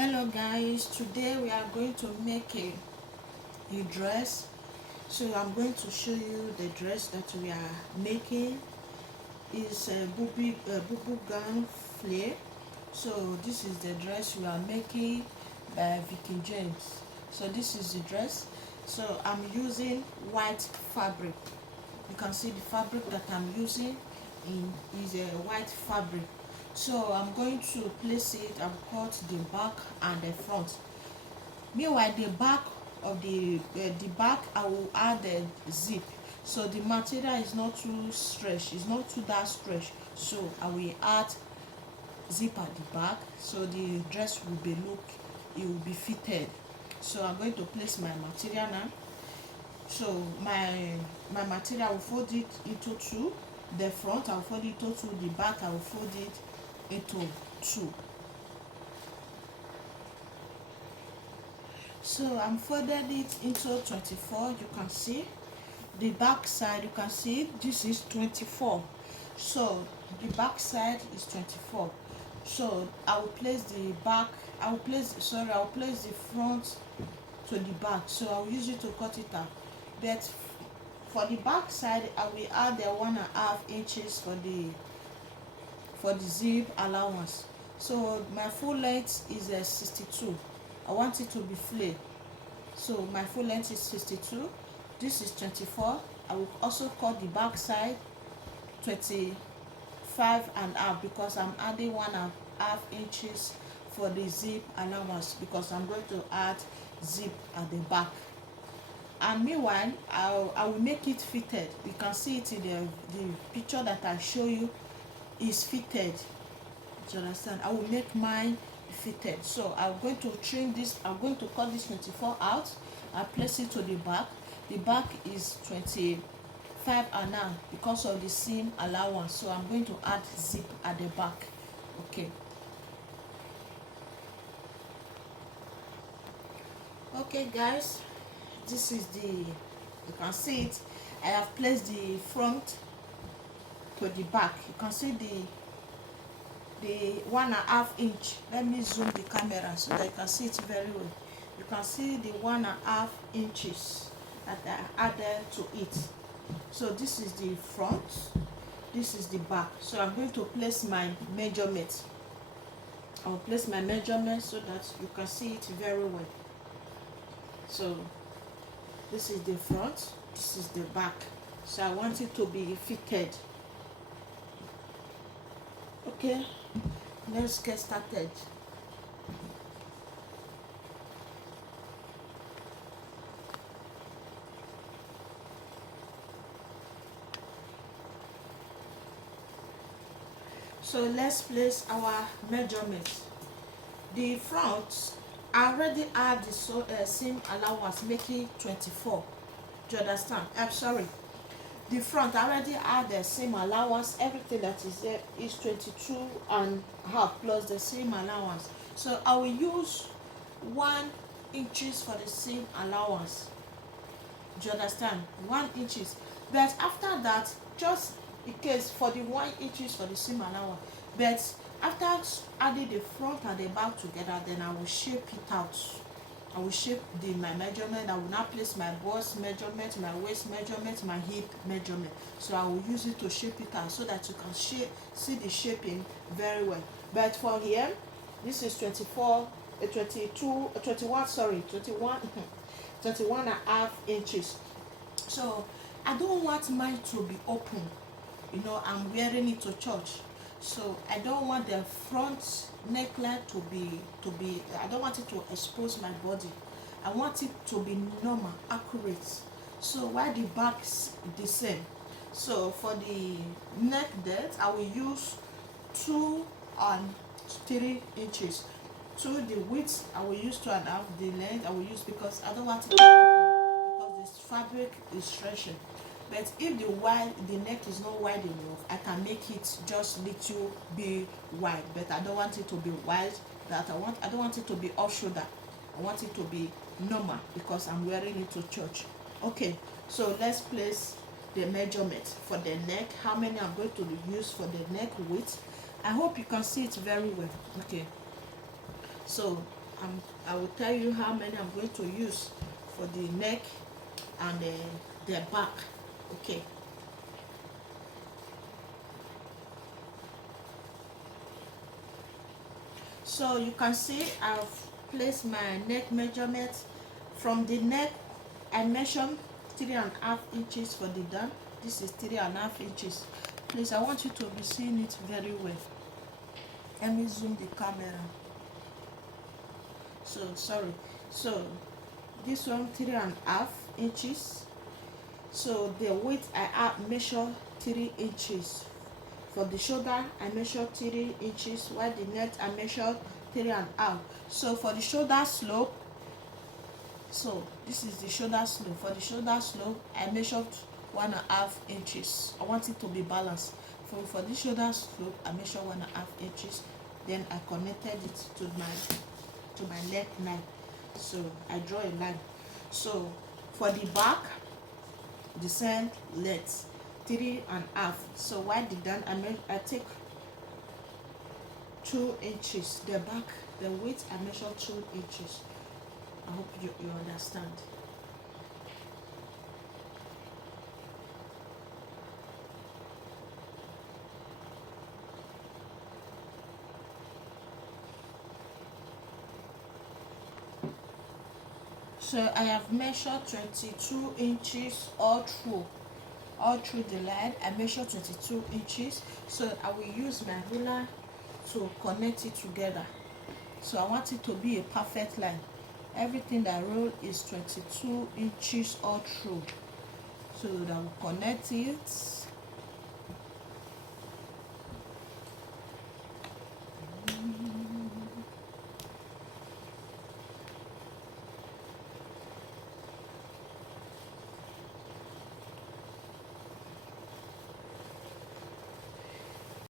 Hello guys, today we are going to make a dress. So I'm going to show you the dress that we are making. Is a Bubu gown flare. So this is the dress we are making by Vicky James. So this is the dress. So I'm using white fabric. You can see the fabric that I'm using is a white fabric. So I'm going to place it and cut the back and the front. Meanwhile, the back of the back, I will add the zip. So the material is not too stretched, it's not too that stretched. So I will add zip at the back, so the dress will be it will be fitted. So I'm going to place my material now. So my material, I will fold it into two. The front I will fold it into two, the back I will fold it into two. So I'm folded it into 24. You can see the back side, you can see this is 24. So the back side is 24. So I will place the back, I will place the front to the back. So I will use it to cut it out. But for the back side, I will add the 1.5 inches for the zip allowance. So my full length is 62. I want it to be flared. So my full length is 62. This is 24. I will also cut the back side 25.5 because I'm adding 1.5 inches for the zip allowance, because I'm going to add zip at the back. And meanwhile, I will make it fitted. You can see it in the picture that I show you is fitted. Do you understand? I will make mine fitted. So I'm going to trim this. I'm going to cut this 24 out. I place it to the back. The back is 25.5 because of the seam allowance. So I'm going to add zip at the back. Okay. Okay, guys. This is you can see it. I have placed the front to the back. You can see the 1.5 inch. Let me zoom the camera so that you can see it very well. You can see the 1.5 inches that I added to it. So this is the front, this is the back. So I'm going to place my measurement. I will place my measurement so that you can see it very well. So this is the front, this is the back. So I want it to be fitted. Okay, let's get started. So let's place our measurements. The front, I already add the seam allowance, making 24. Do you understand? I'm sorry. The front, I already add the seam allowance. Everything that is there is 22.5 plus the seam allowance. So I will use 1 inches for the seam allowance. Do you understand? 1 inches. But after that, just in case for the 1 inches for the seam allowance. But after adding the front and the back together, then I will shape it out. I will shape my measurement. I will now place my bust measurement, my waist measurement, my hip measurement. So I will use it to shape it out so that you can see the shaping very well. But for here, this is 21 21.5 inches. So I don't want mine to be open. You know, I'm wearing it to church. So I don't want the front neckline to be I don't want it to expose my body. I want it to be normal, accurate. So while the back is the same. So for the neck depth, I will use 2 and 3 inches. To the width, I will use 2.5. The length I will use, because I don't want it to be open, because this fabric is stretching. But if the neck is not wide enough, I can make it just little bit wide. But I don't want it to be wide. I don't want it to be off shoulder. I want it to be normal because I'm wearing it to church. Okay, so let's place the measurement for the neck. How many I'm going to use for the neck width. I hope you can see it very well. Okay, so I will tell you how many I'm going to use for the neck and the back. Okay. So you can see I've placed my neck measurement. From the neck, I measured 3.5 inches for the down. This is 3.5 inches. Please, I want you to be seeing it very well. Let me zoom the camera. So sorry. So this one 3.5 inches. So the width I measure 3 inches. For the shoulder I measure 3 inches, while the neck I measure 3.5. So for the shoulder slope, so this is the shoulder slope. For the shoulder slope I measured 1.5 inches. I want it to be balanced. For the shoulder slope I measure 1.5 inches. Then I connected it to my neck line. So I draw a line. So for the back, the same length, 3.5. So while the down I take 2 inches. The back, the width I measure 2 inches. I hope you understand. So I have measured 22 inches all through the line. I measure 22 inches. So I will use my ruler to connect it together. So I want it to be a perfect line. Everything that I roll is 22 inches all through. So that will connect it.